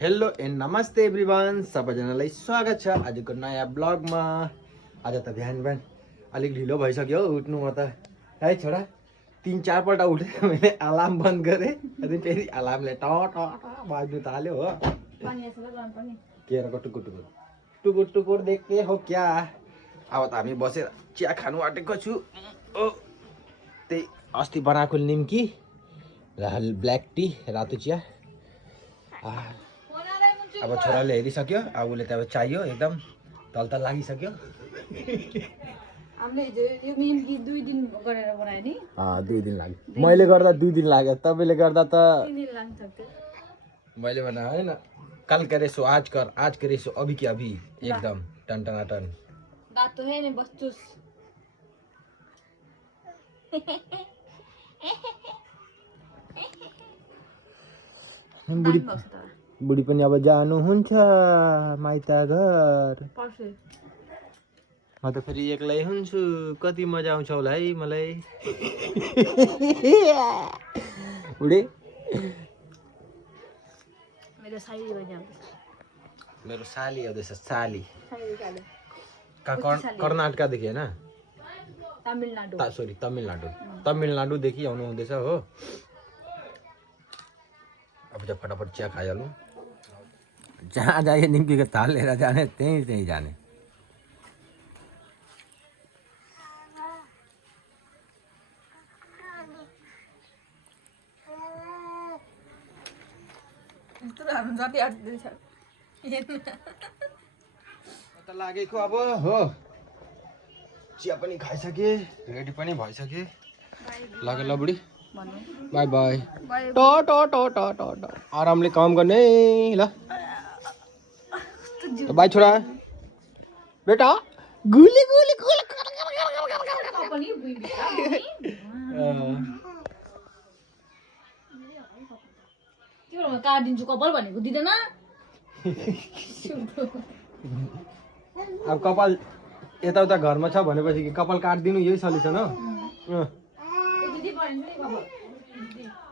Hello and नमस्ते everyone, सबैजनालाई स्वागत छ आजको नयाँ ब्लगमा। आज त बिहान अलिक ढिलो भइसक्यो उठ्नु। म त है छोरा 3-4 पल्ट उठेर मैले अलार्म बन्द गरेँ अनि फेरि अलार्मले ट ट बाज्नु थाल्यो हो। केराको टुकुर टुकुर टुकुर टुकुर देख्ने हो क्या। अब त हामी बसेर चिया खानु आँटेको छु। ओ त्यही अस्ति बनाएको निम्की र ब्ल्याक टी रातो चिया। अब छोराले हेरिसक्यो, अब उसले त अब चाहियो एकदम तल लागिसक्यो। हामीले हिजो यो निम्की 2 दिन गरेर बनाए नि। 2 दिन लाग्यो। मैले गर्दा 2 दिन लाग्यो, तपाईले गर्दा त 3 दिन लाग्छ त्यो। मैले भने हैन, कल करे सो आज कर, आज करे सो अभी के अभी, एकदम टन। बात तो है नहीं बच्चों। बुढी पनि अब जानुहुन्छ माइत घर। म त फेरि एक्लै हुन्छु, कति मजा आउँछ होला है मलाई। बुढी मेरो साली बजाउँछ। मेरो साली आउँदैछ, साली। कर्नाटकदेखि हैन, तमिलनाडु। सरी तमिलनाडुदेखि आउनु हुँदैछ हो। अब चाहिँ फटाफट चिया खाइहालौँ। जहाँ जाए निम्कीको थाल लिएर जाने, त्यहीँ जाने। त लागेको अब हो, चिया पनि खाइसके, रेडी पनि भइसके। लग ल बुढी, बाई बाई। ट आरामले काम गर्ने ल। बाई छोरा, बेटा गुली गुली गुली। काटिदिन्छु कपाल भनेको दिदैन। अब कपाल यताउता घरमा छ भनेपछि कपाल काटिदिनु यही सल्युसन हो।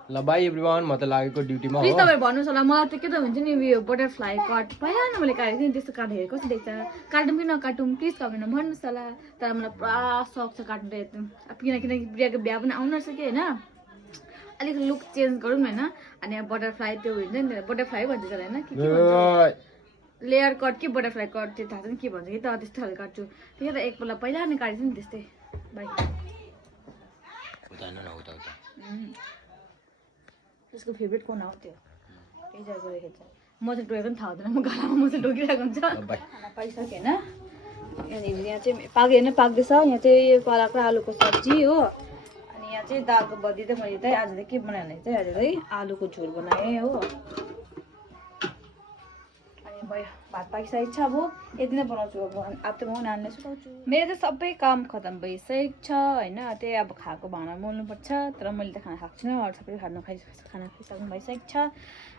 ल बाई एभ्रिवान, म त लागेको ड्युटीमा हो। प्लिज तपाईहरु भन्नुस् होला, मलाई त के त हुन्छ नि यो बटरफ्लाई कट पहिला न मैले काटेको थिएँ, त्यस्तो काट्दाखेरि कस्तो देख्छ, काटौँ कि नकाटौँ प्लिज कमेन्टमा भन्नुस् होला। तर मलाई पुरा शौक छ काट्नु एकदम। अब किनकि प्रियाको बिहा पनि आउनु रहेछ कि हैन, अलिक लुक चेन्ज गरौँ हैन। अनि अब बटरफ्लाई त्यो हुन्छ नि, बटरफ्लाई भन्छ त्यसलाई हैन, के भन्छ, लेयर कट कि बटरफ्लाई कट त्यो थाहा छैन के भन्छ कि, त त्यस्तो खाले काट्छु। त्यही त एकपल्ट पहिला नै काटेको थिएँ नि त्यस्तै। बाई। त्यसको फेभरेट कोन हो त्यो, त्यही जग्गा गरेको छ। म चाहिँ टोकेको पनि थाहा हुँदैन, म गालामा म चाहिँ टोकिरहेको हुन्छ। खाना पाइसक्यो होइन। यहाँनिर यहाँ चाहिँ पाक्दैछ। यहाँ चाहिँ पालक र आलुको सब्जी हो। अनि यहाँ चाहिँ दालको बदी त मैले चाहिँ आज चाहिँ के बनाएँ भने चाहिँ आज चाहिँ आलुको झोल बनाएँ हो। अनि भयो, भात पाकिसकेको छ। अब यति नै बनाउँछु। अब त म नानीलाई सुताउँछु। मेरो चाहिँ सबै काम खतम भइसकेको छ होइन। त्यही अब खाएको भाँडा मोल्नुपर्छ, तर मैले त खाना खाएको छुइनँ। अरू सबैले खाना खाइसक्नु भइसकेको छ।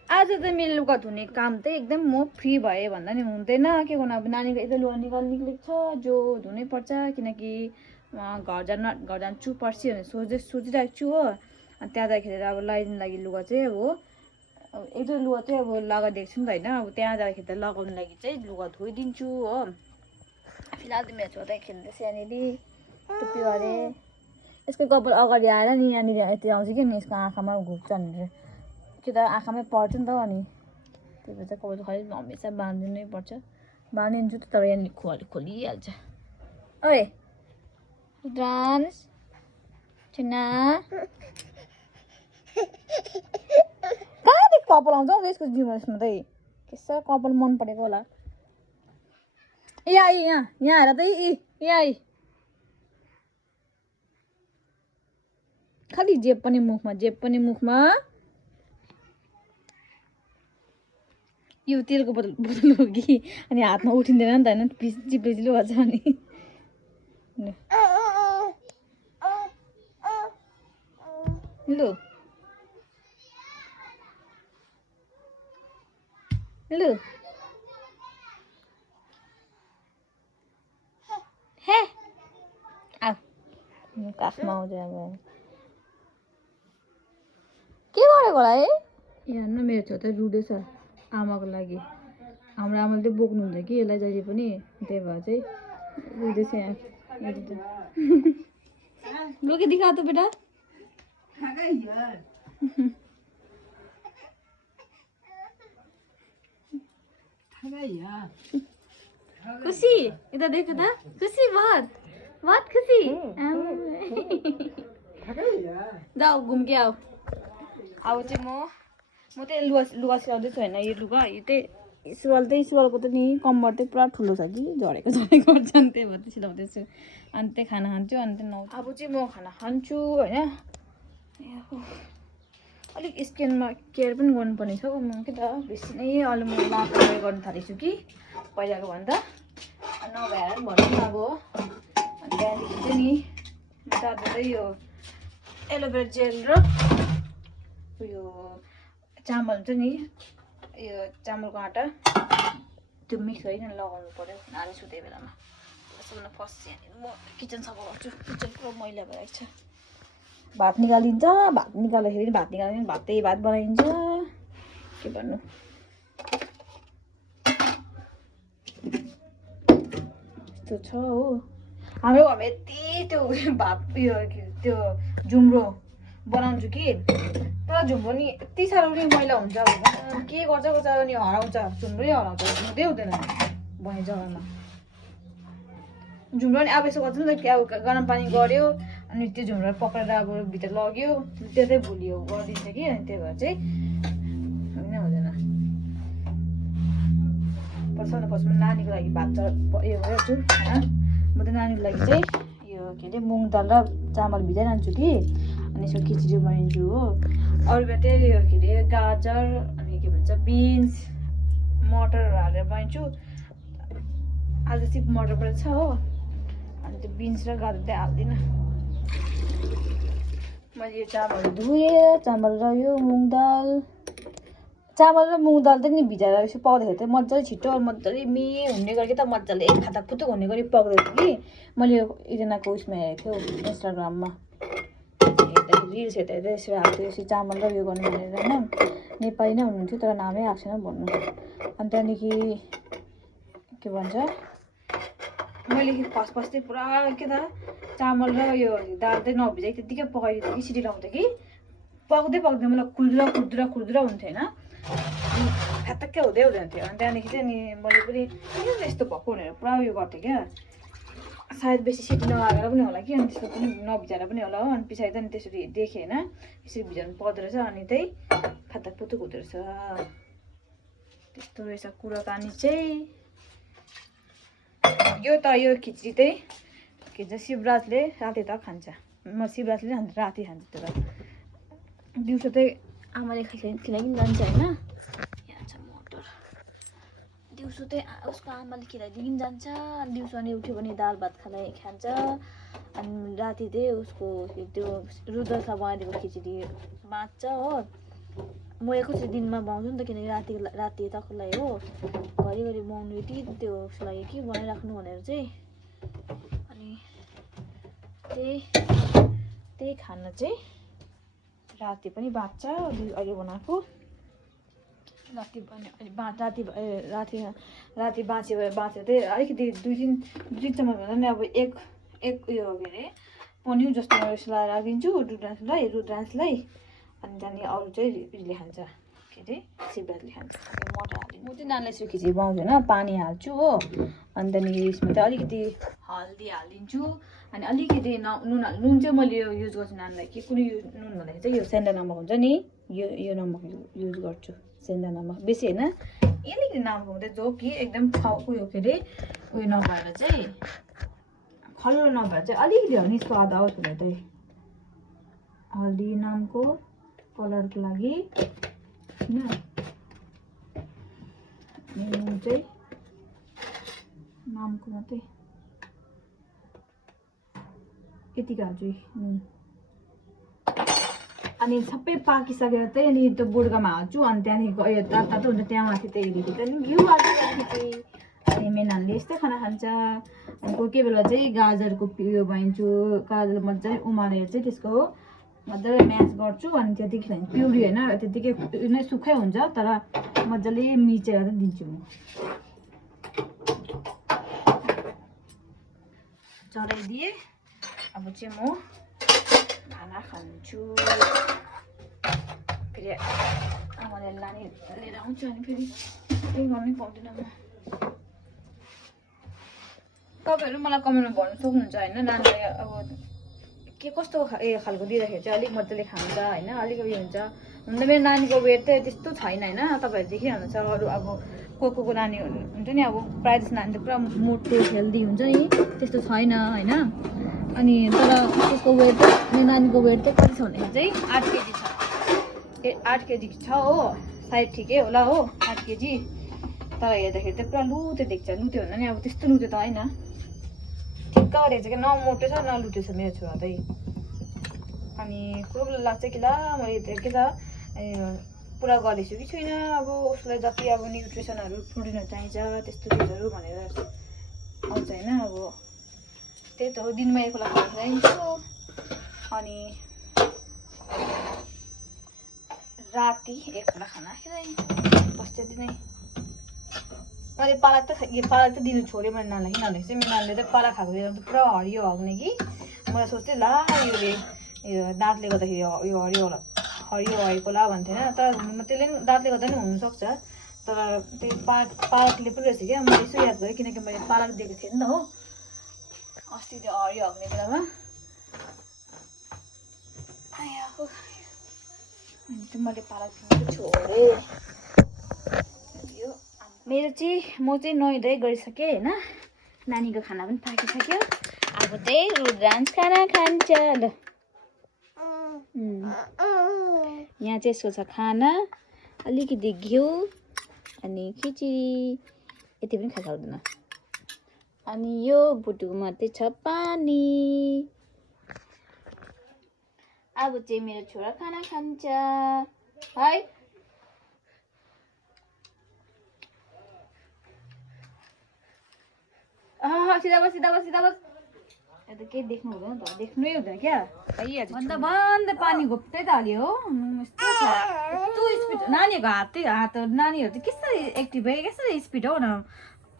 आज चाहिँ मेरो लुगा धुने काम चाहिँ एकदम म फ्री भएँ भन्दा नि हुँदैन। के गर्नु, अब नानीको यता लुगा निक्लेको छ जो धुनै पर्छ, किनकि घर जान्छु पर्सि भनेर सोचिरहेको छु हो। अनि त्यहाँ जाँदाखेरि अब लगाइदिनु लागि लुगा चाहिँ अब एक दुई लुगा चाहिँ अब लगाइदिएको छु नि त होइन। अब त्यहाँ जाँदाखेरि त लगाउनु लागि चाहिँ लुगा धोइदिन्छु हो। फिलहाल त मेरो छोरा खेल्दैछ यहाँनिर टुप्पी अरे। यसको कपाल अगाडि आएर नि यहाँनिर यति आउँछ कि यसको आँखामा घुक्छ भनेर, कि त आँखामै पर्छ नि त। अनि त्यही भएर चाहिँ कपाल खालि हमेसा बाँधिदिनै पर्छ। बाँधिदिन्छु त, तर यहाँनिर खोलिहाल्छ। ओए डान्स छिना कहाँदेखि कपाल आउँछ हौ यसको जिउमा चाहिँ, त्यसो कपाल मन परेको होला। ए आई यहाँ हेर त, ए आई खालि जेब पनि मुखमा। यो तेलको बोतल हो कि, अनि हातमा उठिँदैन नि त होइन, चिप्लो भन्छ अनि। लु हे काखमा आउँछ के गरेको होला है। हेर्नु मेरो छोरा त रुँदैछ। आमाको लागि हाम्रो आमाले चाहिँ बोक्नुहुन्छ कि यसलाई जहिले पनि त्यही भएर चाहिँ रुँदैछ यहाँ लोके दिखा त बेटा खुसी यता देख त खुसी बहुत खुसी जाऊ घुम के आओ अब चाहिँ म चाहिँ लुगा सिलाउँदैछु होइन यो लुगा यो चाहिँ सुरुवालको त नि कम्बर चाहिँ पुरा ठुलो छ कि झरेको गर्छ नि त्यही भएर चाहिँ सिलाउँदैछु अनि त्यही खाना खान्छु अनि त्यही नुहाउँछु अब चाहिँ म खाना खान्छु होइन अलिक स्किनमा केयर पनि गर्नुपर्ने छ म के त बेसी नै अहिले म लापरवाही गर्नु थालेछु कि पहिलाको भन्दा नभएर पनि भनौँ न अब अनि त्यहाँदेखि चाहिँ नि दाजुले यो एलोभेरा जेल र उयो चामल हुन्छ नि यो चामलको आँटा त्यो मिक्स गरिकन लगाउनु पऱ्यो हालेछु त्यही बेलामा सबभन्दा फर्स्ट यहाँनिर म किचन सफा गर्छु किचन पुरा मैला भइरहेको छ भात निकालिन्छ भात निकाल्दाखेरि भात निकाल्दैन भात बनाइन्छ के भन्नु यस्तो छ हो हाम्रो घरमा यति त्यो भात उयो त्यो जुम्रो बनाउँछु कि तर झुम्रो नि यति साह्रो पनि मैला हुन्छ के गर्छ अनि हराउँछ झुम्रै हराउँछ हुँदै हुँदैन भन्ने जग्गामा झुम्रो नि अब यसो गर्छ नि त अब गरम पानी गऱ्यो अनि त्यो झुम्रो पक्रेर अब भित्र लग्यो त्यतै भुलियो गरिदिन्छ कि अनि त्यही भएर चाहिँ हुँदैन फर्स्टमा नानीको लागि भात उयो गर्छु होइन म त नानीको लागि चाहिँ यो के अरे मुङ दाल र चामल भिजाइरहन्छु कि अनि यसो खिचडी बनाइदिन्छु हो अरू बेला चाहिँ यो के अरे गाजर अनि के भन्छ बिन्स मटरहरू हालेर बनाइन्छु आज सिप मटर पनि छ हो अनि त्यो बिन्स र गाजर चाहिँ हाल्दिनँ मैले यो चामल धोएर चामल र यो मुङ दाल चामल र मुङ दाल चाहिँ नि भिजाएर यसो पाउँदाखेरि चाहिँ मजाले छिटो मजाले हुने गरी त मजाले फाटाकफुटुक हुने गरी पकाउँदैछु कि मैले एकजनाको उयसमा हेरेको थियो इन्स्टाग्राममा रिल्स हेर्दा यसरी हाल्थ्यो यसरी चामल र उयो गर्नु भनेर होइन नेपाली नै हुनुहुन्थ्यो तर नामै आएको छैन भन्नु अनि त्यहाँदेखि के भन्छ मैले फर्स्ट चाहिँ पुरा के त चामल र यो दाल चाहिँ नभिजाइ त्यत्तिकै पकाइदिएको कि सिटी लाउँथेँ कि पकाउँदै मलाई खुर्दुरा हुन्थ्यो होइन फ्यातक्कै हुँदैन थियो अनि त्यहाँदेखि चाहिँ नि मैले पनि किन यस्तो भएको भनेर पुरा उयो गर्थेँ क्या सायद बेसी सिटी नहालेर पनि होला कि अनि त्यस्तो पनि नभिजाएर पनि होला हो अनि पछाडि चाहिँ त्यसरी देखेँ होइन यसरी भिजाउनु पर्दो रहेछ अनि त्यही फाटाकफुटुक हुँदो रहेछ त्यस्तो रहेछ कुराकानी चाहिँ यो खिचडी चाहिँ के भन्छ शिवराजले राति त खान्छ म शिवराजले राति खान्छ त्यो त दिउँसो चाहिँ आमाले खिलाइकन जान्छ होइन यहाँ छ मटर दिउँसो चाहिँ उसको आमाले खिलाइदिकन जान्छ अनि दिउँसो अनि उठ्यो भने दाल भात खान्छ अनि राति चाहिँ उसको त्यो रुद्रसा बनाइदिएको खिचडी बाँच्छ हो म एकैचोटि दिनमा बनाउँछु नि त किनकि राति तकलाई हो घरिघरि बनाउनु यति त्यो उसको लागि के बनाइराख्नु भनेर चाहिँ अनि त्यही खाना चाहिँ राति पनि बाँच्छ अहिले बनाएको राति बाँच्यो चाहिँ अलिकति दुई तिन चम्मच भन्दा नि अब एक उयो के अरे पन्यु जस्तो यसलाई राखिदिन्छु रुद्रांशलाई अनि त्यहाँदेखि अरू चाहिँ उयोले खान्छ के अरे शिवराजले खान्छ मटर हाल्दिनु म चाहिँ नानीलाई यसो खिचडी बनाउँछु होइन पानी हाल्छु हो अनि त्यहाँदेखि यसमा चाहिँ अलिकति हल्दी हालिदिन्छु अनि अलिकति नुन चाहिँ मैले यो युज गर्छु नानीलाई कि कुनै नुन भन्दाखेरि चाहिँ यो सेन्डा नमक हुन्छ नि यो नमक युज गर्छु सेन्डा नमक बेसी होइन अलिकति नमक हुँदै जो कि एकदम उयो के अरे उयो नभएर चाहिँ खल्लो नभएर चाहिँ अलिकति हो नि स्वाद आओस् भनेर चाहिँ हल्दी नामको कलरको लागि होइन नुन चाहिँ नामको मात्रै यतिको हाल्छु नुन अनि सबै पाकिसकेर चाहिँ अनि त्यो बुर्गामा हाल्छु अनि त्यहाँदेखिको उयो तातो हुन्छ त्यहाँ माथि त्यहाँदेखि चाहिँ घिउ हाल्छु चाहिँ अनि मेरो नानीले यस्तै खाना खान्छ अनि कोही बेला चाहिँ गाजरको उयो बनाइन्छु गाजर मजाले उमालेर चाहिँ त्यसको मजाले म्यास गर्छु अनि त्यतिकै प्युरी होइन त्यतिकै नै सुक्खै हुन्छ तर मजाले मिचेर चाहिँ दिन्छु म चलाइदिएँ अब चाहिँ म खाना खान्छु फेरि आमाले लाने लिएर आउँछु अनि फेरि केही गर्नै पाउँदिनँ म तपाईँहरू मलाई कमेन्टमा भन्नु सक्नुहुन्छ होइन नानीलाई अब के कस्तो खालको दिँदाखेरि चाहिँ अलिक मजाले खान्छ होइन अलिक उयो हुन्छ हुन त मेरो नानीको वेट चाहिँ त्यस्तो छैन होइन तपाईँहरू देखिहाल्नुहुन्छ अरू अब को नानी हुन्छ नि अब प्रायः जस्तो नानी त पुरा मोटो हेल्दी हुन्छ नि त्यस्तो छैन होइन अनि तर त्यसको वेट मेरो नानीको वेट चाहिँ कति छ भनेदेखि चाहिँ 8 केजी छ 8 केजी छ हो सायद ठिकै होला हो 8 केजी तर हेर्दाखेरि चाहिँ पुरा लुते देख्छ लुते भन्दा नि अब त्यस्तो लुते त होइन ठिक्क गरेको छ कि न मोटो छ न लुटे छ मेरो छोरा चाहिँ अनि कोही बेला लाग्छ कि ला मैले के त पुरा गरेछु कि छुइनँ अब उसलाई जति अब न्युट्रिसनहरू प्रोटिनहरू चाहिन्छ त्यस्तो चिजहरू भनेर आउँछ होइन अब त्यही त हो दिनमा एक बेला खाना खाइदिन्छु अनि राति एक बेला खाना खाइदिन्छु बस त्यति नै मैले पालक त दिनु छोडेँ मैले नानीलाई किनभने चाहिँ मेरो नानीले चाहिँ पालक खाएको बेलामा त पुरा हरियो हग्ने कि मलाई सोच्थेँ ला यो दाँतले गर्दाखेरि यो हरियो भएको ला भन्थेँ होइन तर त्यसले पनि दाँतले गर्दा पनि हुनसक्छ तर त्यही पालकले पनि रहेछ क्या मैले यसो याद गरेँ किनकि मैले पालक दिएको थिएँ नि त हो अस्ति त्यो हरियो हग्ने बेलामा अनि मैले पालक दिनु छोडेँ मेरो चाहिँ म चाहिँ नुहाइ गरिसकेँ होइन नानीको खाना पनि पाकिसक्यो अब चाहिँ रुद्रांश खाना खान्छ ल यहाँ चाहिँ यसको छ खाना अलिकति घिउ अनि खिचडी यति पनि खाइ सक्दैन अनि यो बुटुमा चाहिँ छ पानी अब चाहिँ मेरो छोरा खाना खान्छ है सिधा बस त केही देख्नु हुँदैन त देख्नै हुँदैन क्या भन्दा पानी घोप्दै त हाल्यो हो यस्तो स्पिड नानीहरूको हात नानीहरू चाहिँ कसरी एक्टिभ भयो कसरी स्पिड हो न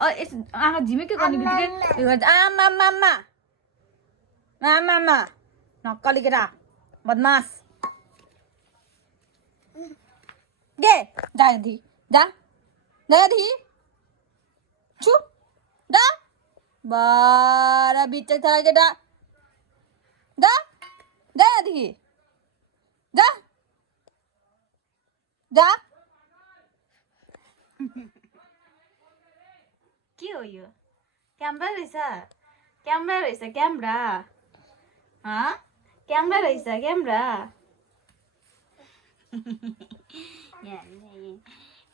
आँखा झिमेकै गर्ने बित्तिकै आमा नक्कली केटा बदमास गे जा छु दा बारा बिच चला केटा जा के हो यो क्यामेरा रहेछ क्यामेरा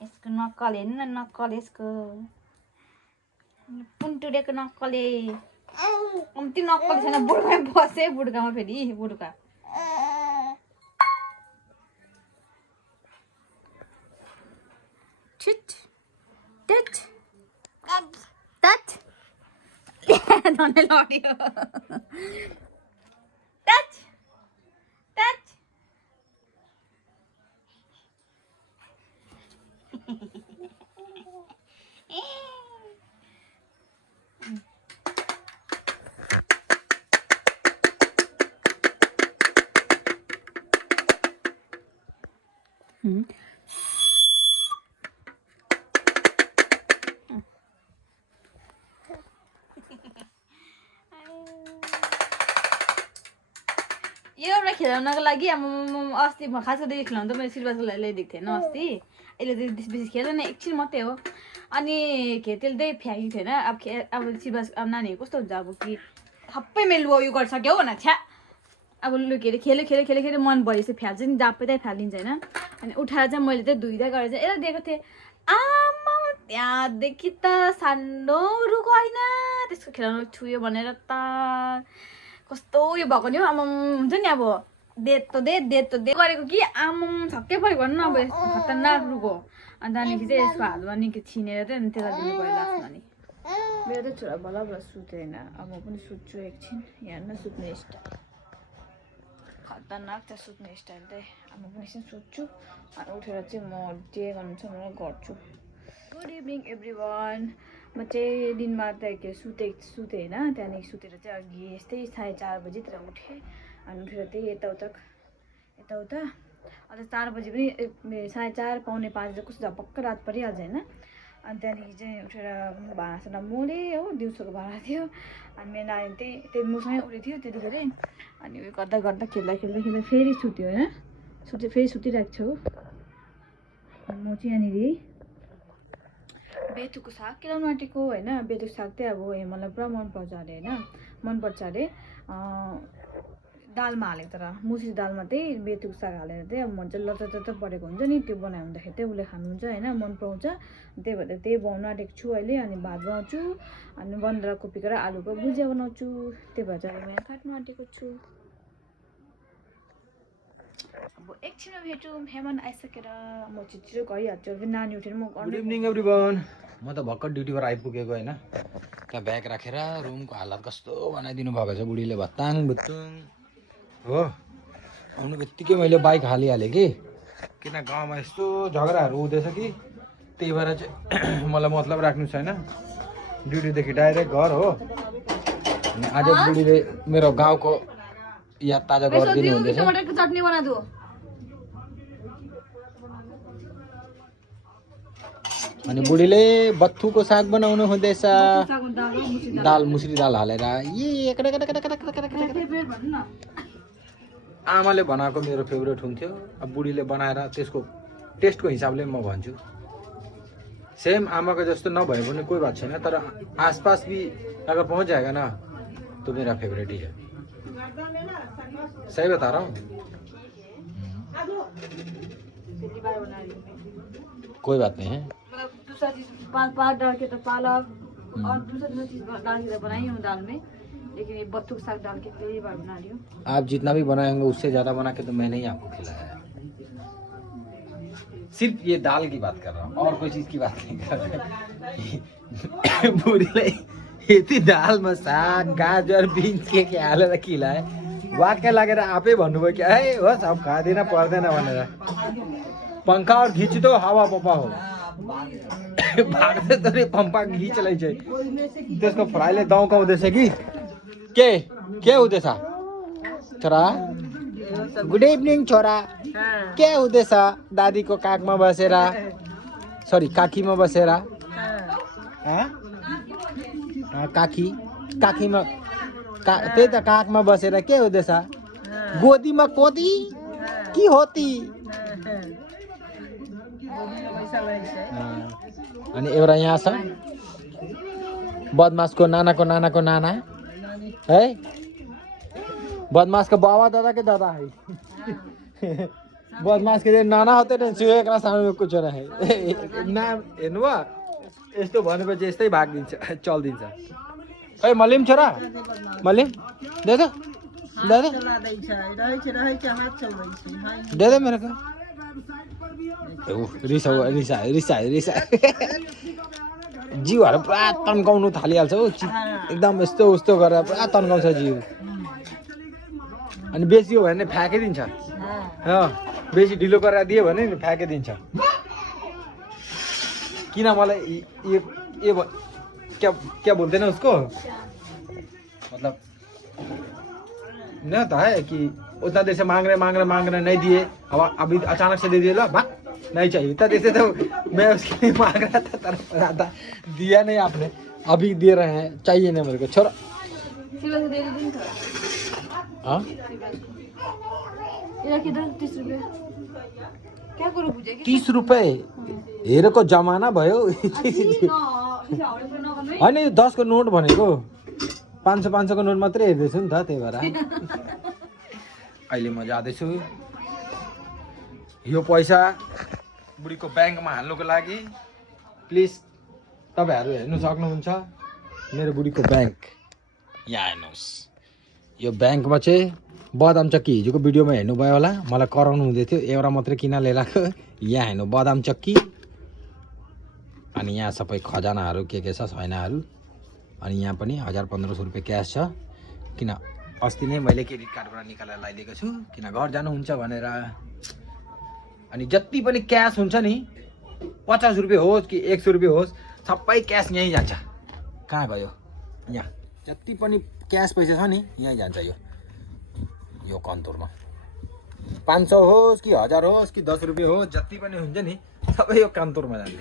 यसको नक्कल हेर्नु न नक्कल यसको पुन्टुडेको नक्कले कम्ती नक्कल छैन बुढ्कामा बसे बुढ्कामा फेरि बुढ्का धनै लड्यो यो एउटा खेलाउनको लागि अस्ति म खास गरी खेलाउनु त मैले सिलबासको लागि ल्याइदिएको थिएँ होइन अस्ति यसले चाहिँ बेसी खेल्दैन एकछिन मात्रै हो अनि त्यसले चाहिँ फ्याँकेको थिएन अब सिलबास अब नानीहरू कस्तो हुन्छ अब कि सबै मैले उयो गरिसक्यो हो भने छ्या अब लु के अरे खेल्यो मन भएपछि फ्याल्छ नि जाप्पै फ्यालिन्छ होइन अनि उठाएर चाहिँ मैले चाहिँ धुइँदै गरेर चाहिँ यसलाई दिएको थिएँ आमा त्यहाँदेखि त सानोहरूको होइन त्यसको खेलाउनु छुयो भनेर त कस्तो उयो भएको नि हो आमाम हुन्छ नि अब देत गरेको कि आमाम छक्कै पऱ्यो भन्नु न अब खतरनाक रुको अनि त्यहाँदेखि चाहिँ यसको हातमा निकै छिनेर चाहिँ अनि त्यसलाई दिनु पऱ्यो लास्टमा नि मेरो त छोरा बल्ल सुत्दैन अब म पनि सुत्छु एकछिन यहाँ न सुत्ने स्टाइल खतरनाक छ सुत्ने स्टाइल चाहिँ। अब म पनि एकछिन सुत्छु अनि उठेर चाहिँ म जे गर्नु छ म गर्छु। Good evening everyone. म चाहिँ दिनमा त के सुतेँ होइन, त्यहाँदेखि सुतेर चाहिँ अघि यस्तै 4:30 बजीतिर उठेँ अनि उठेर चाहिँ यताउता अन्त 4 बजी पनि 4:30 पाउने 5 कस्तो झपक्क रात परिहाल्छ होइन। अनि त्यहाँदेखि चाहिँ उठेर भाँडासाँडा मोलेँ हो, दिउँसोको भाँडा थियो। अनि मेरो नानी त्यही मसँगै उठेको थियो त्यतिखेरै। अनि उयो गर्दा खेल्दा फेरि सुत्यो होइन, फेरि सुतिरहेको छु। म चाहिँ यहाँनिर बेथुको साग केलाउनु आँटेको होइन। बेथुको साग चाहिँ अब मलाई पुरा मनपर्छ अरे होइन, मनपर्छ अरे। दालमा हालेको, तर मुसुरी दालमा चाहिँ बेथुको साग हालेर चाहिँ अब मजाले लतत परेको हुन्छ नि, त्यो बनायो भन्दाखेरि चाहिँ उसले खानुहुन्छ होइन, मन पराउँछ। त्यही भएर त्यही बनाउनु आँटेको छु अहिले। अनि भात बनाउँछु अनि बन्दाकोपीको र आलुको भुजिया बनाउँछु। त्यही भएर चाहिँ म यहाँ काट्नु आँटेको छु। अब एकछिनमा भेटौँ, हेमन आइसकेर म छिटो गरिहाल्छु। फेरि नानी उठेर म गुड इभिनिङ एभ्रिवान। म त भर्खर ड्युटीबाट आइपुगेको होइन। त्यहाँ ब्याग राखेर रुमको हालत कस्तो बनाइदिनु भएको छ बुढीले, भत्ताङ भुत्तुङ हो। आउनु बित्तिकै मैले बाइक हालिहालेँ कि किन गाउँमा यस्तो झगडाहरू हुँदैछ कि, त्यही भएर चाहिँ मलाई मतलब राख्नु छैन। ड्युटीदेखि डाइरेक्ट घर हो। अनि आज बुढीले मेरो गाउँको याद ताजा गरिदिनु हुँदैछ। टमाटरको चटनी बनादो। अनि बुढीले बत्थुको साग बनाउनु हुँदैछ, मुसुरी दाल हालेर। आमाले बनाएको मेरो फेभरेट हुन्थ्यो। अब बुढीले बनाएर त्यसको टेस्टको हिसाबले म भन्छु सेम आमा का जस्तो न भए पनि कोई बात छैन, तर आसपास भी अगर पहुंच जाएगा ना तो मेरा फेवरेट ही है। सही बता रहा हूँ। कोई बात नहीं है। दूसरा चीज पालक डाल के तो पालक और दूसरा चीज डाल के बनाई हूँ दाल में, लेकिन ये बत्थू साग डाल के पहली बार बना रही हूँ। आप जितना भी बनाएंगे उससे ज्यादा बना के तो मैंने ही आपको खिलाया है। सिर्फ ये दाल की बात कर रहा हूँ और कोई चीज की बात नहीं कर रहा। बुढीले यति दालमा साग गाजर बिन्स के हालेर खिलाए, वाक्य लागेर आफै भन्नुभयो कि है होस् अब खाँदैन पर्दैन भनेर। पंखा और खींच दो हावा पप्पा हो भाग्दै त रे पंपा खींच लै छै। त्यसको फ्राईले दौकाउँदैछ कि के हुँदैछ छोरा? गुड इभिनिङ छोरा, के हुँदैछ? दादीको काखमा बसेर, सरी काखीमा बसेर, काखीमा त्यही त काखमा बसेर के हुँदैछ? गोदीमा कोदी कि होती? अनि एउटा यहाँ छ बदमासको नानाको नाना है, बदमाश का बाबा दादा के दादा है। बदमाश के नाना होते ना, सुएका सामने में कुछ रहे नाम हेर्नुभयो यस्तो भनेपछि यस्तै भागिदिन्छ चल्दिन्छ। ए मलिम छोरा, मलिम दे दे दे दे मेरे को। रिसा जिउहरू पुरा तन्काउनु थालिहाल्छ हो, एकदम यस्तो उस्तो गरेर पुरा तन्काउँछ जिउ। अनि बेसी हो भने फ्याँकिदिन्छ, बेसी ढिलो गरेर दियो भने नि फ्याँकिदिन्छ। किन मलाई ये क्या बोलते ना उसको, मतलब न तो है कि उतना देर से मांग रहे नहीं दिए, अब अभी अचानक से दे दिए, ला भाग नहीं चाहिए। इतना देर से तो मैं उसके लिए मांग रहा था, तरफ रहा था, दिया नहीं आपने, अभी दे रहे हैं, चाहिए ना मेरे को छोड़ा। हाँ 30 रुपये हेरेको जमाना भयो। होइन 10 को नोट भनेको 500 को नोट मात्रै हेर्दैछु नि त, त्यही भएर। अहिले म जाँदैछु यो पैसा बुढीको ब्याङ्कमा हाल्नुको लागि। प्लिज तपाईँहरू हेर्नु सक्नुहुन्छ मेरो बुढीको ब्याङ्क, यहाँ हेर्नुहोस्। यो ब्याङ्कमा चाहिँ बदाम चक्की, हिजोको भिडियोमा हेर्नुभयो होला, मलाई कराउनु हुँदै थियो, एउटा मात्रै किन लिएको। यहाँ हेर्नु बदाम चक्की, अनि यहाँ सबै खजानाहरू के छ छैनाहरू। अनि यहाँ पनि 1500 रुपियाँ क्यास छ, किन अस्ति नै मैले क्रेडिट कार्डबाट निकालेर लगाइदिएको छु किन घर जानुहुन्छ भनेर। अनि जति पनि क्यास हुन्छ नि 50 रुपियाँ होस् कि 100 रुपियाँ होस् सबै क्यास यहीँ जान्छ। कहाँ गयो यहाँ जति पनि क्यास पैसा छ नि यहीँ जान्छ। यो कन्तुरमा 500 होस् कि 1000 होस् कि 10 रुपियाँ होस् जति पनि हुन्छ नि सबै यो कन्तुरमा जान्छ।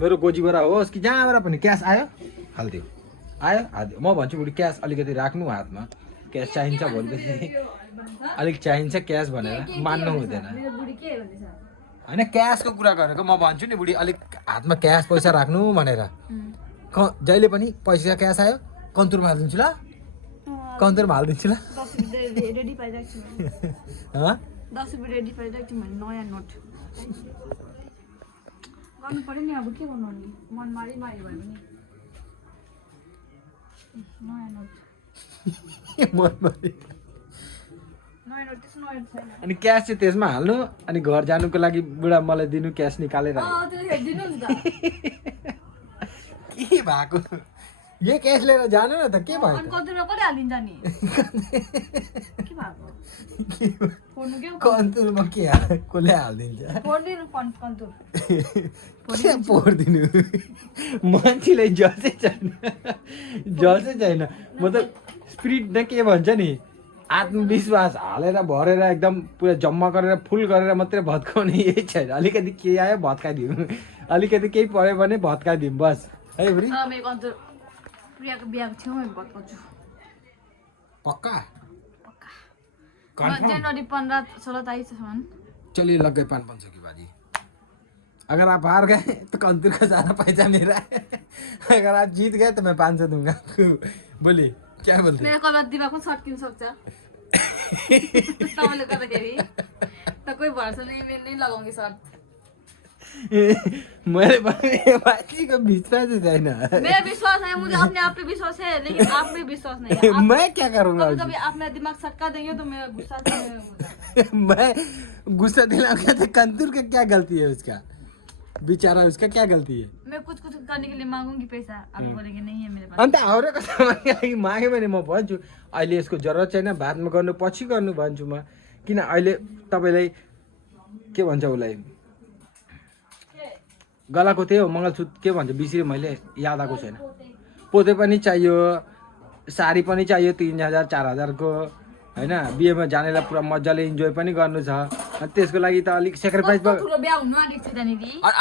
मेरो गोजीबाट होस् कि जहाँबाट पनि क्यास आयो हालिदियो हालिदियो। म भन्छु बुढी क्यास अलिकति राख्नु हातमा, क्यास चाहिन्छ भोलिदेखि अलिक चाहिन्छ क्यास भनेर मान्नु हुँदैन होइन। क्यासको कुरा गरेको म भन्छु नि बुढी अलिक हातमा क्यास पैसा राख्नु भनेर। जहिले पनि पैसा क्यास आयो कन्तुरमा हालिदिन्छु ल, कन्तुरमा हालिदिन्छु ल। 10 रुपियाँ रेडी पाइरहेको छु भने नयाँ नोट गर्नु पर्यो नि। अब के गर्नु मन मारि भयो भने नयाँ नोट नयाँ नोट त्यसो नयाँ छैन। अनि क्यास चाहिँ त्यसमा हाल्नु अनि घर जानुको लागि बुढा मलाई दिनु क्यास निकालेर। के भएको यो क्यास लिएर जानु न त के भयो कन्तुरमा कसले हालिदिन्छ नि के भएको कन्तुरमा के कसले हालिदिन्छ पोडिदिनु मान्छेलाई जसै छैन मतलब स्पिरिट न के भन्छ नि आत्मविश्वास हालेर भरेर एकदम पुरा जम्मा गरेर फुल गरेर मात्रै भत्काउने यही छैन। अलिकति के आयो भत्काइदिउँ, अलिकति केही पऱ्यो भने भत्काइदिउँ बस है बुढी। प्रियाको बिहाको छेउमा भत्काउँछु पक्का जनवरी 15-16 तारिखसम्म। चलिए लग गए 500 की बाजी। अगर आप हार गए तो कंतूर का सारा पैसा मेरा है, अगर आप जीत गए तो मैं 500 दूंगा आपको। बोलिए क्या बोलते? मेरो कलर दिमागमा छट्किन सक्छ तपाईँले गर्दाखेरि त कोही भरोसा नै मैले नै लगाउँगी सर्ट। मेरे बाजी को विश्वास ही छैन। मेरा विश्वास है, मुझे अपने आप पे विश्वास है लेकिन आप पे विश्वास नहीं है। मैं क्या करूंगा? कभी आप मेरा दिमाग छटका देंगे तो मेरा गुस्सा मैं गुस्सा दिलाऊंगा तो कंतूर का क्या गलती है उसका, बेचारा उसका क्या गलती है? मैं कुछ करने के लिए मांगूंगी पैसा, आप बोलेंगे नहीं है मेरे पास। अन्त अरूको सामानका लागि माग्यो भने म भन्छु अहिले यसको जरुरत छैन बादमा गर्नु पछि गर्नु भन्छु म। किन अहिले तपाईलाई के भन्छ उसलाई गलाको थियो मङ्गलसूत्र के भन्छ बिर्सियो मैले, याद आएको छैन। पोते पनि चाहियो, साडी पनि चाहियो 3000-4000 को हैन। बिहेमा जानेलाई पुरा मजाले इन्जोय पनि गर्नु छ। त्यसको लागि त अलिक सेक्रिफाइस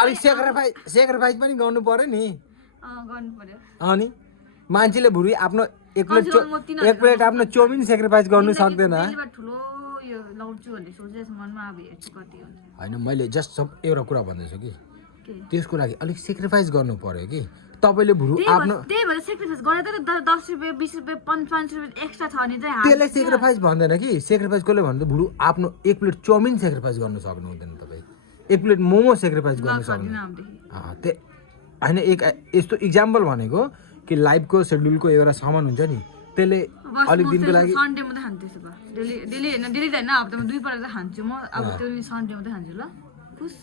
अलिक सेक्रिफाइस पनि गर्नु पर्यो नि। अनि मान्छेले भुरी आफ्नो एक प्लेट आफ्नो चौमिन सेक्रिफाइस गर्नु सक्दैन हैन। मैले जस्ट एउटा कुरा भन्दैछु कि त्यसको लागि अलिक सेक्रिफाइस गर्नु पर्यो कि तपाईले भुरु आफ्नो त्यही भएर सेक्रिफाइस गरे त 10 रुपैयाँ 20 रुपैयाँ 5 रुपैयाँ एक्स्ट्रा छ भने चाहिँ त्यसले सेक्रिफाइस भन्दैन कि। सेक्रिफाइस कसले भन्दा भुरु आफ्नो एक प्लेट चौमिन सेक्रिफाइस गर्न सक्नु हुँदैन, तपाई एक प्लेट मोमो सेक्रिफाइस गर्न सक्नु हैन। एक यस्तो एक्जाम्पल भनेको कि लाइफको शेड्युलको एउटा सामान हुन्छ नि त्यसले अलिक दिनको लागि सन्डे मात्रै खान्छु त्यसो भए डेली हैन हप्तामा 2 पल्ट खान्छु म। अब त्यो सन्डे मात्रै खान्छु ल। खुश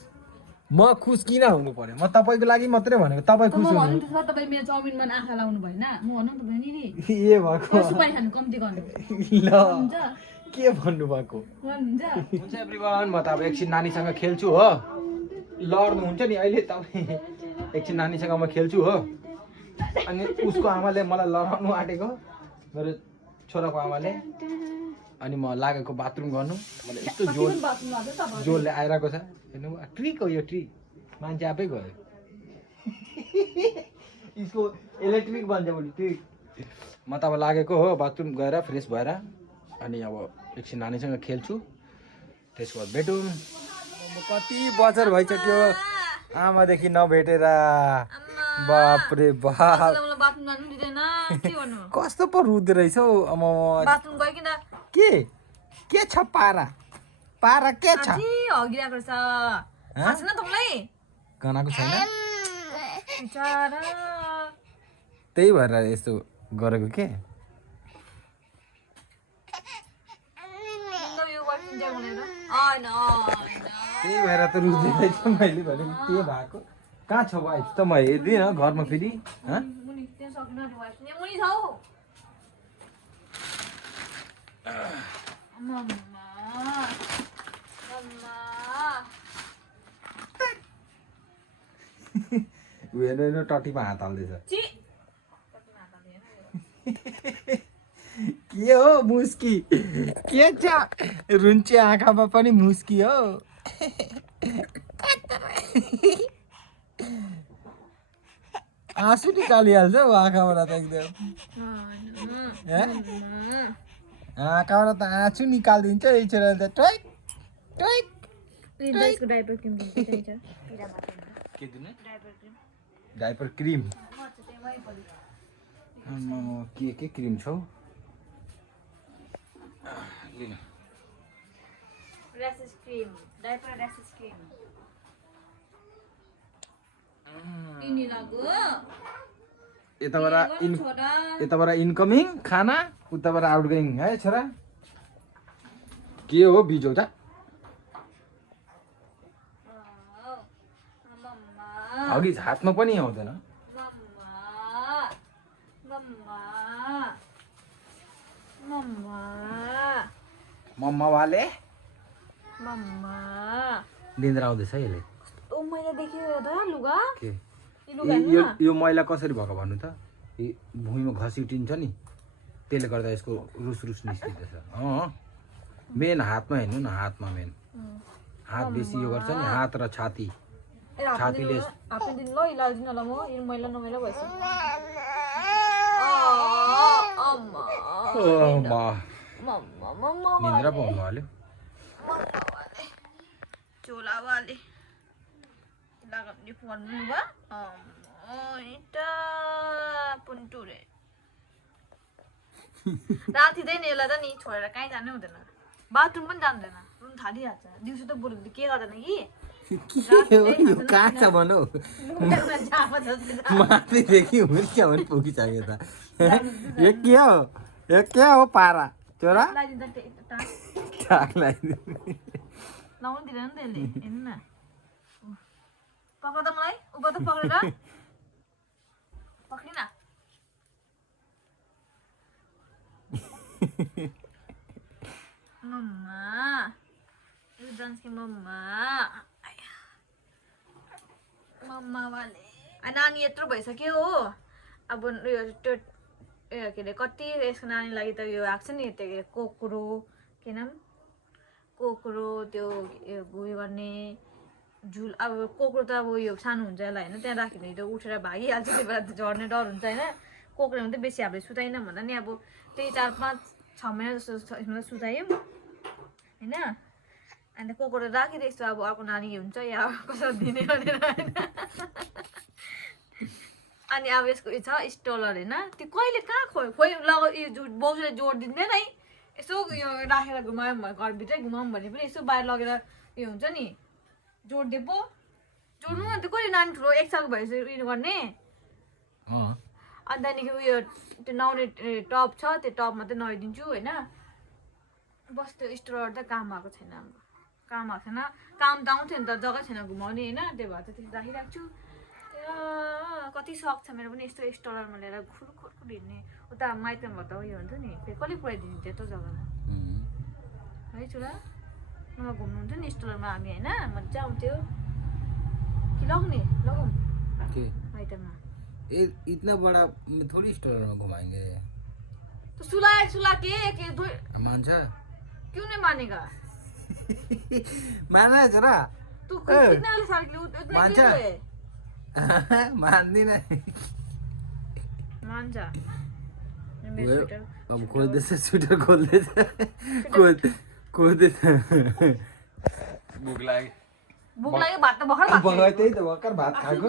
म खुश किन हुनु पर्यो? म तपाईको लागि मात्रै भनेको, तपाई खुश हुनु। तपाई मेरो चाउमिनमा आँखा लाउनु भएन म भन्नु तपाईँ नि ए भएको सुपारी खानु कम्ती गर्नु ल के भन्नु भएको हुन्छ। एभ्रीवन म त अब एकछिन नानीसँग खेल्छु हो। लड्नु हुन्छ नि अहिले तपाई एकछिन नानीसँग म खेल्छु हो। अनि उसको आमाले मलाई लडाउनु आँटेको मेरो छोराको आमाले। अनि म लागेको बाथरुम गर्नु, मलाई यस्तो जोडले आइरहेको छ हेर्नु। ट्रिक हो यो, ट्रिक मान्छे आफै गयो यसको इलेक्ट्रिक भन्छ बोली ट्रिक। म त अब लागेको हो बाथरुम गएर फ्रेस भएर अनि अब एकछिन नानीसँग खेल्छु, त्यसको बाद भेटौँ। कति बছर भइसक्यो आमादेखि नभेटेर। बापरे बाप कस्तो पो रुँदो रहेछ हौ आमा। के छ पारा पारा के छ गनाको छैन त्यही भएर यस्तो गरेको के। त्यही भएर त रुँदै रहेछ मैले भनेको के भएको। कहाँ छ वाइफ त म हेर्दिनँ घरमा फेरि। हेर्नु टट्टीमा हात हाल्दैछ के हो मुस्की के छ रुन्चे आँखामा पनि मुस्की हो आँसु निकालिहाल्छ हौ आँखाबाट त एकदम आँखाबाट त आँसु निकालिदिन्छ यही छोराले त टोइक टोइक डाइपर क्रिम के दिने डाइपर क्रिम के क्रिम छौ rashes cream diaper rashes cream तिनी लागो यताबाट इन्कमिङ खाना उताबाट आउटगोइङ है छोरा के हो बिजौ त अघि हातमा पनि आउँदैन मम्मा वाले निन्द्रा आउँदैछ यसले मैले देखेँ त लुगा के यो मैला कसरी भएको भन्नु त भुइँमा घसिटिन्छ नि त्यसले गर्दा यसको रुस रुस निस्किँदैछ मेन हातमा हेर्नु न हातमा मेन हात बेसी यो गर्छ नि हात र छाती छातीले निन्द्रा पाउनु हाल्यो चोलावाले लगाउने फोन भयो पुन्टुरे राति चाहिँ यसलाई त नि छोडेर कहीँ जानै हुँदैन बाथरुम पनि जान्दैन रुम थालिहाल्छ दिउँसो त बरु के गर्दैन कि काठ छ भनौ माथिदेखि हुर्क्या हुन् पुगिसक्यो त यो के हो पारा चोरा टाक लगाइदिनु लाउनु दिँदैन नि त्यसले हेर्नु न पक्र त मलाई उप त पक्रेर पक्रिन मम्मा यो डान्स के मम्मा मम्मा वाले नानी यत्रो भइसक्यो हो अब यो त्यो के अरे कति यसको नानीको लागि त यो आएको छ नि त्यो कोक्रो के नाम कोक्रो त्यो उयो गर्ने झुल अब कोक्रो त अब यो सानो हुन्छ यसलाई होइन त्यहाँ राख्यो भने त उठेर भागिहाल्छ त्यही भएर झर्ने डर हुन्छ होइन कोक्रोमा त बेसी हामीले सुताएन भन्दा नि अब त्यही 4-5-6 महिना जस्तो यसमा सुतायौँ होइन अन्त कोक्रो राखिदिएको छु अब अर्को नानी हुन्छ या कसरी दिने भनेर होइन अनि अब यसको छ स्टलर होइन त्यो कहिले कहाँ खोइ यो बाउले जोड दिँदैन है यसो यो राखेर घुमायौँ घरभित्रै घुमाऊँ भने पनि यसो बाहिर लगेर यो हुन्छ नि जोडिदिए पो जोड्नु अन्त कहिले नानी ठुलो 1 सालको भएपछि उयो गर्ने अनि त्यहाँदेखि उयो त्यो नुहाउने टप छ त्यो टप मात्रै नुहाइदिन्छु होइन बस त्यो स्टलर त काम आएको छैन हाम्रो काम आएको छैन काम त आउँथ्यो नि त जग्गा छैन घुमाउने होइन त्यही भएर चाहिँ त्यसो राखिरहेको छु कति सक छ मेरो पनि यस्तो स्टलरमा लिएर खुरखुर हिँड्ने उता माइतमा भएर त उयो हुन्छ नि फेरि कसले पुऱ्याइदिनु त्यत्रो जग्गामा है छोरा नभए घुम्नुहुन्छ नि स्टलरमा हामी होइन मजा आउँथ्यो कि लगाउने लगाउँ माइतमा इतना बड़ा थोड़ी स्टोर में घुमाएंगे तो सुला के मान क्यों नहीं मानेगा माना है जरा तू कितने वाले साल के लिए उतना क्यों है मानती नहीं मान जा अब खोल दे से स्वेटर खोल दे खोल दे भूख लगी भात त भर्खर भर्खर त्यही त भर्खर भात खाएको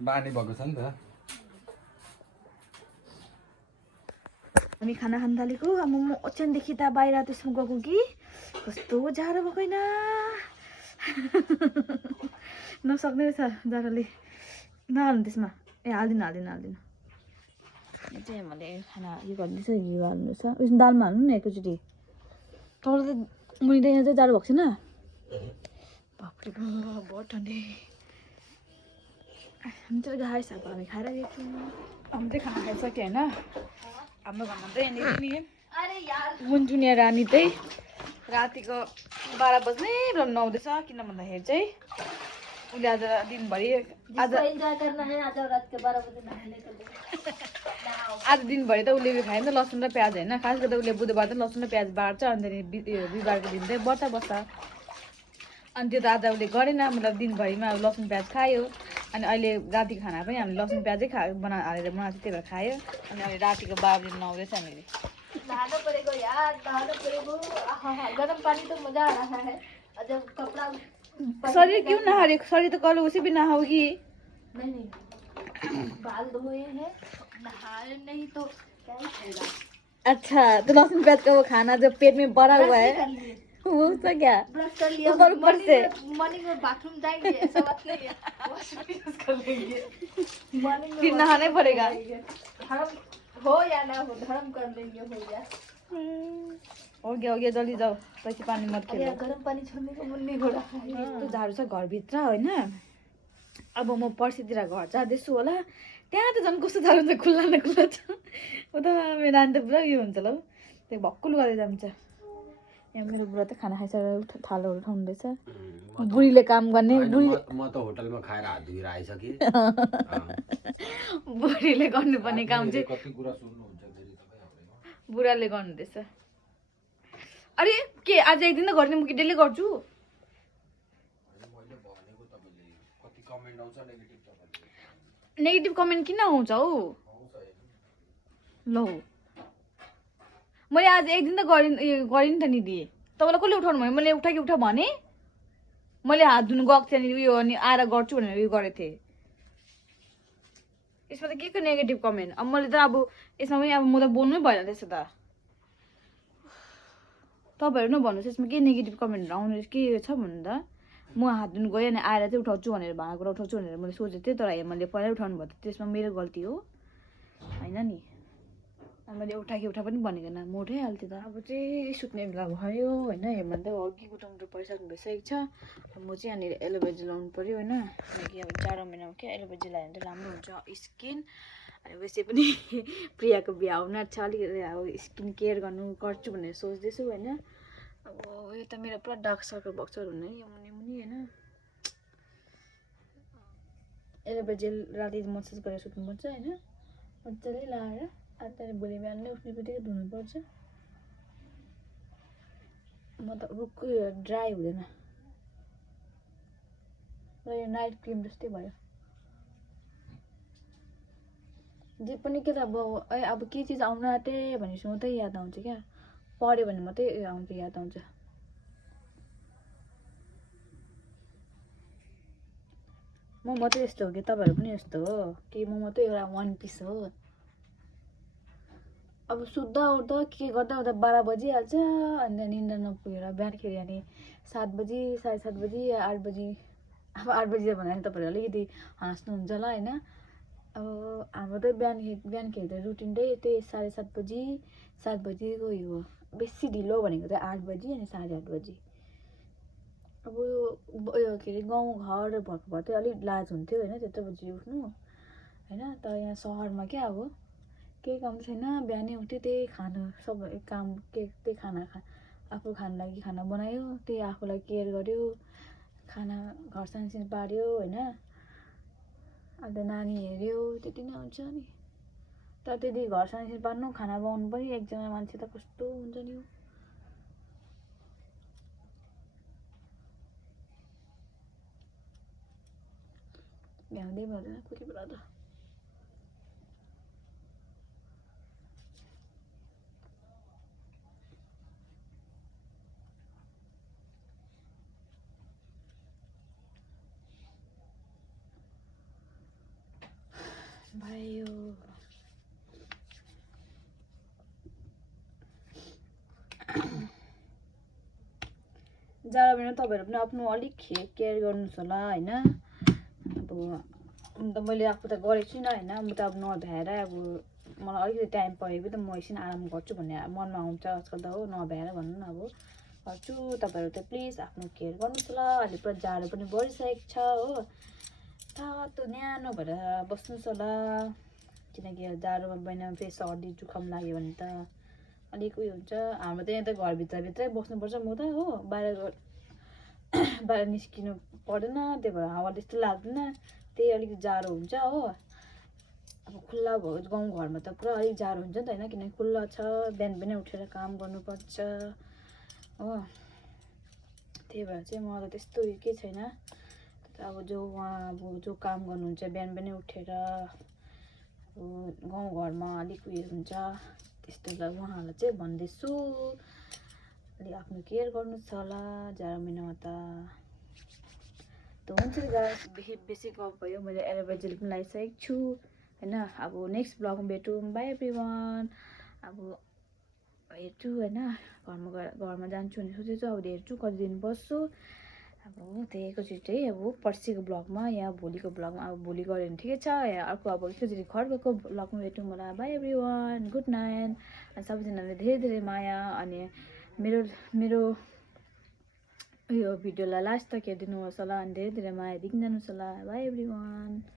बानी भएको छ नि त हामी खाना खान थालेको अब म ओछ्यानदेखि त बाहिर त्यसमा गएको कि कस्तो जाडो भएको होइन नसक्ने रहेछ जाडोले नहाल्नु त्यसमा ए हाल्दिनँ चाहिँ मैले खाना यो गर्दैछ घिउ हाल्नुहोस् उस दालमा हाल्नु न एकैचोटि तर त मैले त यहाँ चाहिँ जाडो भएको छैन बाफ्रे बहुत ठन्डे हुन्छ गाइस अब हामी खाएर दिन्छौँ हामी चाहिँ खाना खाइसक्यो होइन हाम्रो घरमा चाहिँ यहाँनिर नि मुन्टुनिया रानी चाहिँ रातिको 12 बज्ने नुहाउँदैछ किन भन्दाखेरि चाहिँ उसले आज दिनभरि आज आज दिनभरि त उसले खायो नि त लसुन र प्याज होइन खास गरेर उसले बुधबार त लसुन र प्याज बार्छ अन्त बिहिबारको दिन चाहिँ व्रत बस्छ अनि त्यो त आज उसले गरेन मतलब दिनभरिमा अब लसुन प्याज खायो अनि अहिले रातिको खाना पनि हामीले लसुन प्याजै हालेर बनाएको थियो त्यही भएर खायो अनि अहिले रातिको 12 बजी नुहाउँदैछ हामीले नहाना पड़ेगा यार, नहाना पड़ेगा। गर्म पानी तो मजा आ रहा है और जब कपड़ा शरीर क्यों नहा रही शरीर तो कल उसे भी नहाओगी नहीं बाल धोए हैं नहाए नहीं तो क्या ही फायदा। अच्छा तो लहसुन प्याज का वो खाना जो पेट में भरा हुआ है वो उसका क्या ब्रश कर लिया ऊपर से मॉर्निंग में बाथरूम जाएंगे ऐसा बात नहीं है वॉशरूम यूज कर लेंगे मॉर्निंग में फिर नहाना ही पड़ेगा धर्म हो या ना हो धर्म कर लेंगे हो गया हो गया जल्दी जाओ पैसे पानी मत अरे खेलो गर्म पानी छोड़ने को मन नहीं हो रहा है यस्तो झाडु छ घरभित्र होइन अब म पर्सितिर घर जाँदैछु होला त्यहाँ त झन् कस्तो झाडु हुन्छ खुल्ला न खुल्ला छ उता मेरो नानी त पुरा उयो हुन्छ होला हौ त्यो भक्कुल गरेर जान्छ यहाँ मेरो बुढा त खाना खाइसकेर थालोहरू उठाउनुहुँदैछ बुढीले काम गर्ने बुढी म त होटलमा खाएर हात धुएर आइसकेँ बुढीले गर्नुपर्ने काम चाहिँ कति कुरा सुन्नुहुन्छ फेरि तपाईँ हाम्रोमा बुढाले गर्नुहुँदैछ अरे के आज एक दिन त गर्ने म कि डेली गर्छु मैले भनेको तपाईँले कति कमेन्ट आउँछ नेगेटिभ तपाईँले नेगेटिभ कमेन्ट किन आउँछ हौ लौ मैले आज एक दिन त गरिन् त नि दिएँ तपाईँलाई कसले उठाउनु भयो मैले उठा कि उठा भने मैले हात धुनु गएको थिएँ अनि उयो अनि आएर गर्छु भनेर उयो गरेको थिएँ यसमा त के को नेगेटिभ कमेन्ट अब मैले त अब यसमा पनि अब म त बोल्नै भएन त्यसो त तपाईँहरू नै भन्नुहोस् यसमा के नेगेटिभ कमेन्टहरू आउने के छ भन्नु त म हात धुनु गएँ अनि आएर चाहिँ उठाउँछु भनेर भाँडाकुँडा उठाउँछु भनेर मैले सोचेको थिएँ तर मैले पहिल्यै उठाउनु भयो त त्यसमा मेरो गल्ती हो होइन नि मैले उठा कि उठा पनि भनेको म उठाइहाल्थेँ त अब चाहिँ सुत्ने बेला भयो होइन हेर्नु त अघि कुटाउनु परिसक्नु भइसकेको छ म चाहिँ यहाँनिर एलोभेरा लाउनु पऱ्यो होइन किनकि अब जाडो महिनामा क्या एलोभेरा लगायो भने चाहिँ राम्रो हुन्छ स्किन अनि वैसे पनि प्रियाको बिहा आउन छ अलिकति अब स्किन केयर गर्नु गर्छु भनेर सोच्दैछु होइन अब यो त मेरो पुरा डार्क सर्कल बक्सर हुने नि मुनि मुनि होइन एलोभेरा जेल राति मसाज गरेर सुत्नुपर्छ होइन मजाले लगाएर अनि त्यहाँदेखि भोलि बिहान नै उठ्ने बित्तिकै धुनुपर्छ म त रुखको ड्राई हुँदैन र यो नाइट क्रिम जस्तै भयो जे पनि के त अब के चिज आउन आँटे भनेपछि मात्रै याद आउँछ क्या पढ्यो भने मात्रै आउँछ याद आउँछ म मात्रै यस्तो हो कि तपाईँहरू पनि यस्तो हो कि म मात्रै एउटा वान पिस हो अब सुत्दा उठ्दा के गर्दा उता 12 बजिहाल्छ अनि निन्दा नपुगेर बिहानखेरि अनि 7 बजी 7:30 बजी 8 बजी अब 8 बजी भन्दा पनि तपाईँहरू अलिकति हाँस्नुहुन्छ होला होइन अब हाम्रो त बिहानखेरि त रुटिन चाहिँ त्यही 7:30 बजी 7 बजीको उयो हो बेसी ढिलो भनेको चाहिँ 8 बजी अनि 8:30 बजी अब उयो के अरे गाउँघर भएको भए चाहिँ अलिक लाज हुन्थ्यो होइन त्यत्रो बजी उठ्नु होइन तर यहाँ सहरमा क्या अब केही काम छैन बिहानै उठ्यो त्यही खानु सब काम त्यही खाना आफू खानु लागि खाना बनायो त्यही आफूलाई केयर गर्यो खाना घर सानसिन पार्यो होइन अन्त नानी हेऱ्यो त्यति नै हुन्छ नि तर त्यति घर सानसिन पार्नु खाना बनाउनु पनि एकजना मान्छे त कस्तो हुन्छ नि भ्याउँदै भएन कोही बेला त भयो जाडो महिना तपाईँहरू पनि आफ्नो अलिक केयर गर्नुहोस् होला होइन अब मैले आफू त गरेको छुइनँ होइन म त अब नभ्याएर अब मलाई अलिकति टाइम पऱ्यो पनि त म एकछिन आराम गर्छु भन्ने मनमा आउँछ आजकल त हो नभ्याएर भन्नु न अब गर्छु तपाईँहरू त प्लिज आफ्नो केयर गर्नुहोस् होला अहिले पुरा जाडो पनि बढिसकेको छ हो तातो न्यानो भएर बस्नुहोस् होला, किनकि जाडोमा महिनामा फेरि सर्दी जुखाम लाग्यो भने त अलिक उयो हुन्छ। हाम्रो त यहाँ त घरभित्रभित्रै बस्नुपर्छ म त हो, बाहिर निस्किनु पर्दैन, त्यही भएर हावा त्यस्तो लाग्दैन, त्यही अलिक जाडो हुन्छ हो। अब खुल्ला भयो गाउँघरमा त पुरा अलिक जाडो हुन्छ नि त होइन, किनकि खुल्ला छ, बिहान बिहानै उठेर काम गर्नुपर्छ हो। त्यही भएर चाहिँ मलाई त त्यस्तो उयो केही छैन। अब जो काम गर्नुहुन्छ बिहान बिहानै उठेर, अब गाउँघरमा अलिक उयो हुन्छ, त्यस्तोलाई उहाँहरूलाई चाहिँ भन्दैछु अलिक आफ्नो केयर गर्नुहोस् होला जाडो महिनामा त हुन्छ। गाइस बेसी गफ भयो, मैले एलोभेरा जेल पनि लगाइसकेको छु होइन। अब नेक्स्ट ब्लगमा भेटौँ, बाई एभ्रिवान। अब हेर्छु होइन, घरमा जान्छु भने सोचेको छु, अब हेर्छु कति दिन बस्छु। अब त्यही एकैचोटि है, अब पर्सिको ब्लगमा या भोलिको ब्लगमा, अब भोलि गऱ्यो भने ठिकै छ, या अर्को अब एकैचोटि खर्को ब्लगमा भेटौँ होला। By everyone, good night. अनि सबैजनाले धेरै धेरै माया, अनि मेरो उयो भिडियोलाई लास्ट तक हेरिदिनुहोस् होला, अनि धेरै धेरै माया दिइकन जानुहोस् होला। By everyone.